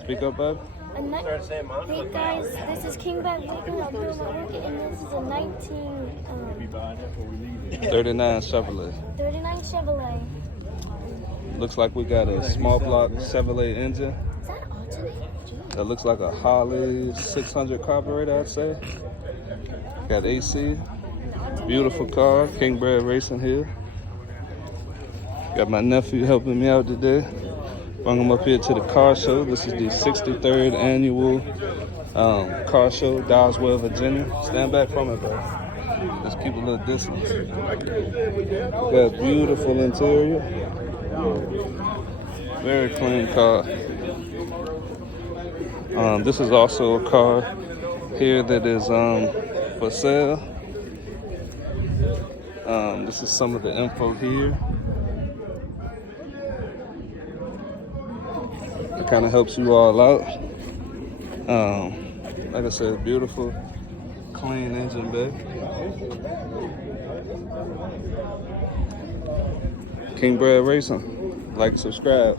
Speak up, bud. Hey guys, this is King Back Weekend. I'm doing my work, and this is a 39 Chevrolet. 39 Chevrolet. Looks like we got a small block Chevrolet engine. Is that alternate? That looks like a Holly 600 carburetor, I'd say. Got AC. Beautiful car. King Bread Racing here. Got my nephew helping me out today. Bring him up here to the car show. This is the 63rd annual car show, Doswell, Virginia. Stand back from it, bro. Let's keep a little distance. Got beautiful interior. Very clean car. This is also a car here that is for sale. This is some of the info here. It kind of helps you all out. Like I said, beautiful, clean engine bay. King Bread Racing. Like and subscribe.